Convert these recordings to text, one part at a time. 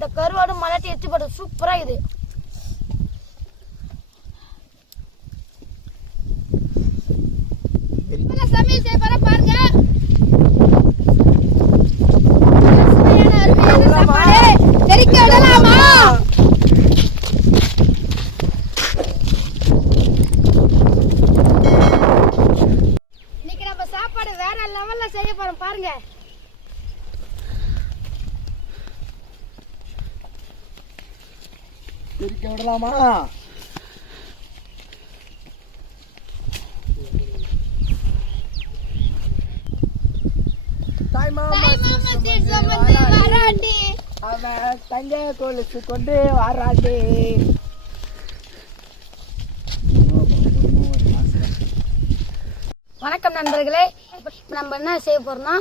இந்த கருவாடு மலாட்டி எடுத்து போட்டு சூப்பரா இது. சமையல் செய்ய போற பாருங்க. தெரிக்க விடலாமா? இன்னைக்கு நம்ம சாப்பாடு வேற லெவல்ல செய்ய போறோம் பாருங்க. தெரிக்க விடலாமா? அவன் தங்க கொலுசு கொண்டு வாராண்டி. வணக்கம் நண்பர்களே, நம்ம என்ன செய்ய போறோம்னா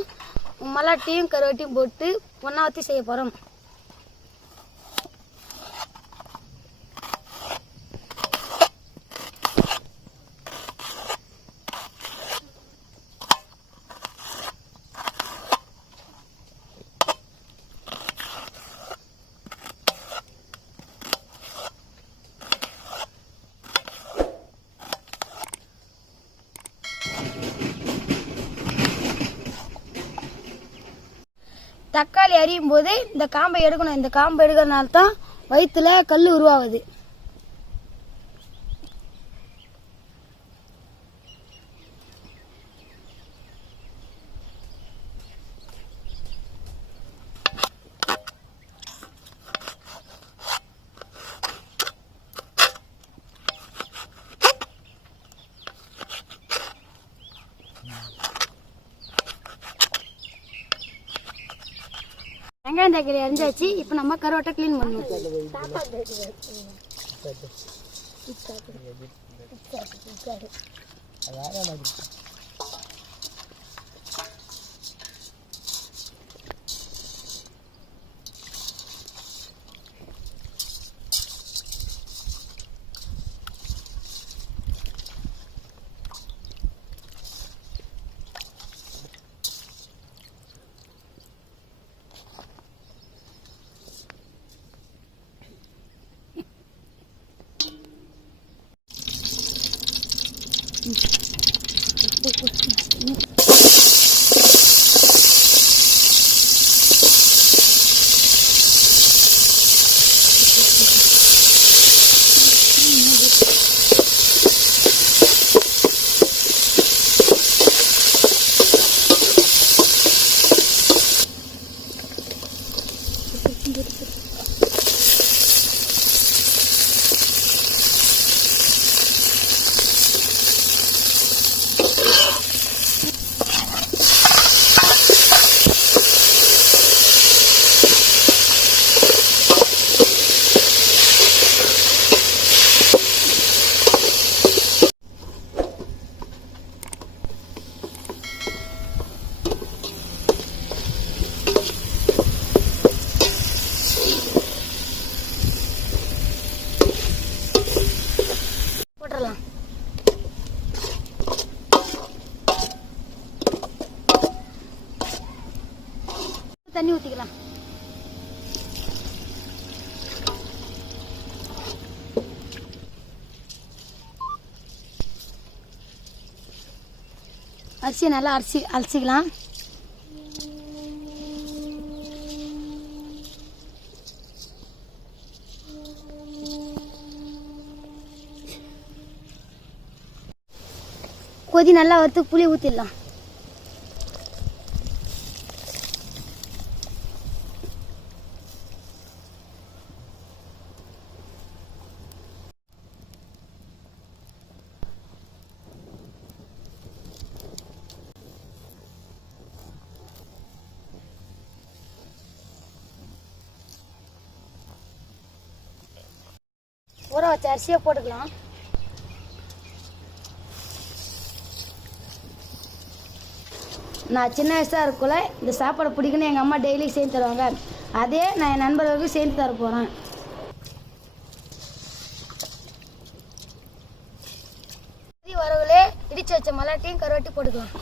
மலாட்டியும் கருவாட்டியும் போட்டு ஒன்னா ஊற்றி செய்ய போறோம். தக்காளி அரியும் போது இந்த காம்பை எடுக்கணும். இந்த காம்பை எடுக்கிறதுனால தான் வயிற்றுல கல் உருவாகுது. வெங்காயம் தக்காளி அரிஞ்சாச்சு. இப்போ நம்ம கருவாட்டை கிளீன் பண்ணணும். தண்ணி ஊற்றிக்கலாம். அரிசியை நல்லா அலசிக்கலாம். கொதி நல்லா வறுத்து புளி ஊற்றிடலாம். ஊற வச்ச அரிசியை போட்டுக்கலாம். நான் சின்ன வயசாக இருக்கக்குள்ள இந்த சாப்பாடு பிடிக்குன்னு எங்கள் அம்மா டெய்லி செஞ்சு தருவாங்க. அதே நான் என் நண்பர்களுக்கு செஞ்சு தர போகிறேன். வரவுலே இடிச்சு வச்ச மலாட்டியும் கருவாட்டி போட்டுக்கலாம்.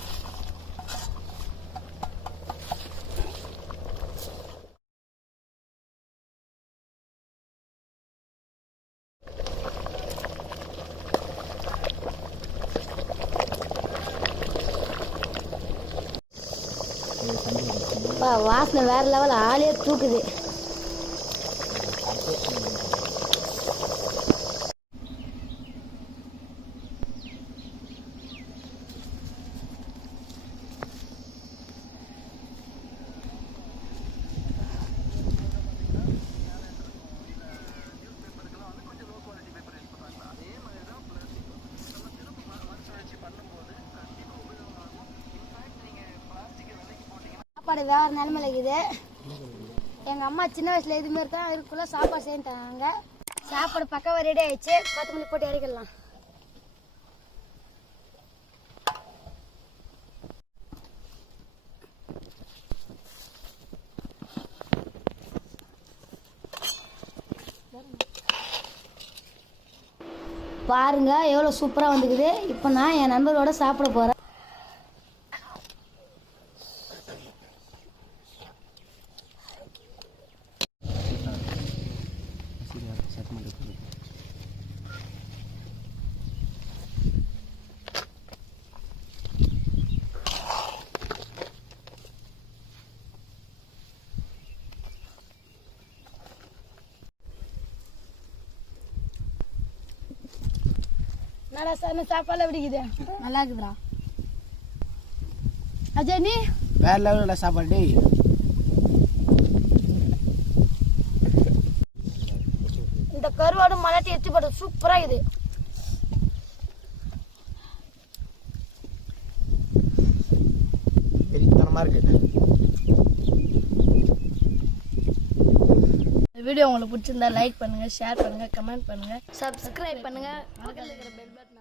வாசனை வேற லெவல் ஆளே தூக்குது. சாப்பாடு வேற நிலைமையில இருக்குது. எங்கள் அம்மா சின்ன வயசுல இது மாதிரி தான் இருக்குள்ள சாப்பாடு செஞ்சுட்டாங்க. சாப்பாடு பக்கம் ரெடி ஆயிடுச்சு. கொத்தமல்லி போட்டு இறக்கிடலாம். பாருங்க எவ்வளோ சூப்பராக வந்துக்குது. இப்போ நான் என் நண்பரோட சாப்பிட போகிறேன். நல்லா சாப்பாடுலாம் பிடிக்குது. நல்லா இருக்குதுடா. அஜய் நீ வேற லெவலில் சாப்பாடு. இந்த கருவாடு மலாட்டி எடுத்து போட்டு சூப்பராக இது. வெறித்தனமாக இருக்கு. வீடியோ உங்களுக்கு பிடிச்சிருந்தா லைக் பண்ணுங்க, ஷேர் பண்ணுங்க, கமெண்ட் பண்ணுங்க, சப்ஸ்கிரைப் பண்ணுங்க, பக்கத்தில் இருக்கிற பெல் பட்டன்